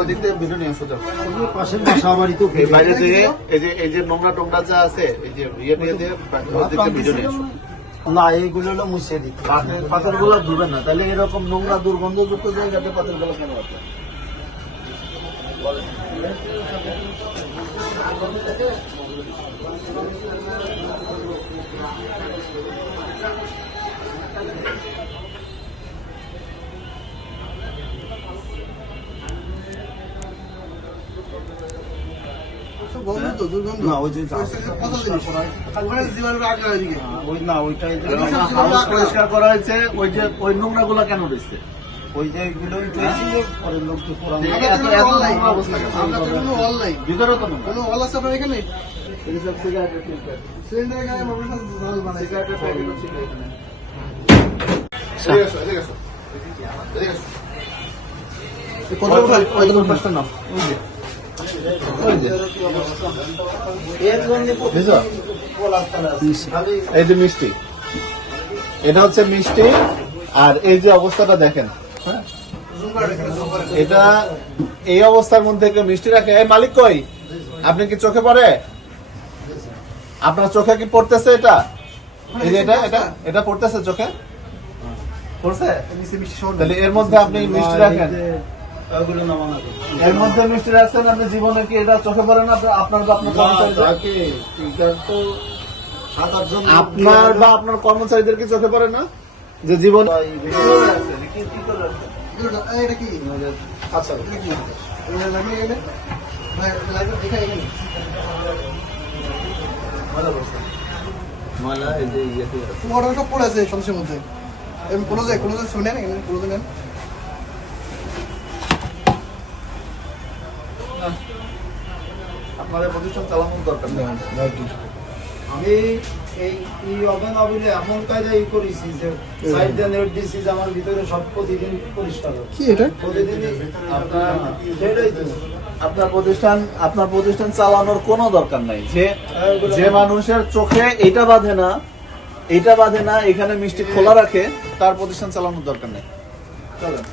ওদিক থেকে ভিডিও নিয়ে আসো। পাশের বাসা বাড়ি তো এই বাইরে থেকে এই যে নোংরা টোংরা যা আছে এই যে ইয়ে দিয়ে ওদিক থেকে ভিডিও নিয়ে আসো। না, এইগুলো হলো মুছে দিতে। পাথর গুলো ধুবেন না, তাহলে এরকম নোংরা দুর্গন্ধযুক্ত জায়গাতে পাথর গুলো কেন আছে? না, ওই যে পরিষ্কার করা হয়েছে, ওই যে ওই নোংরা গুলা কেন রয়েছে? ওই যে এগুলোই পরের লোককে অবস্থা ভিতরে তো নোংরা। এই যে মিষ্টি, এটা হচ্ছে মিষ্টি। আর এই যে অবস্থাটা দেখেন, এটা এই অবস্থার মধ্যে কেউ মিষ্টি রাখে? এই মালিক কই? আপনি কি চোখে পড়ে? আপনার চোখে কি পড়তেছে? এটা এই যে এটা পড়তেছে চোখে? পড়ছে? তাহলে এর মধ্যে আপনি মিষ্টি রাখেন, এর মধ্যে মিষ্টি রাখছেন আপনি, জীবনে কি এটা চোখে পড়ে না? আপনার বা আপনার কর্মচারীদের কি চোখে পড়ে না যে জীবন? পড়েছে সমস্যার মধ্যে শুনে নেন নেন। আপনাদের প্রতিষ্ঠান চালানোর দরকার নেই। আমি এই অবনবিলে এমন কায়দাই করেছি যে সাইড দিয়ে নেট দিছি যে আমার ভিতরে সব প্রতিদিন পরিষ্কার হবে। কি এটা? প্রতিদিনই আপনার প্রতিষ্ঠান চালানোর কোনো দরকার নাই। যে মানুষের চোখে এটা বাঁধে না, এখানে মিষ্টি খোলা রাখে, তার প্রতিষ্ঠান চালানোর দরকার নেই। চলেন।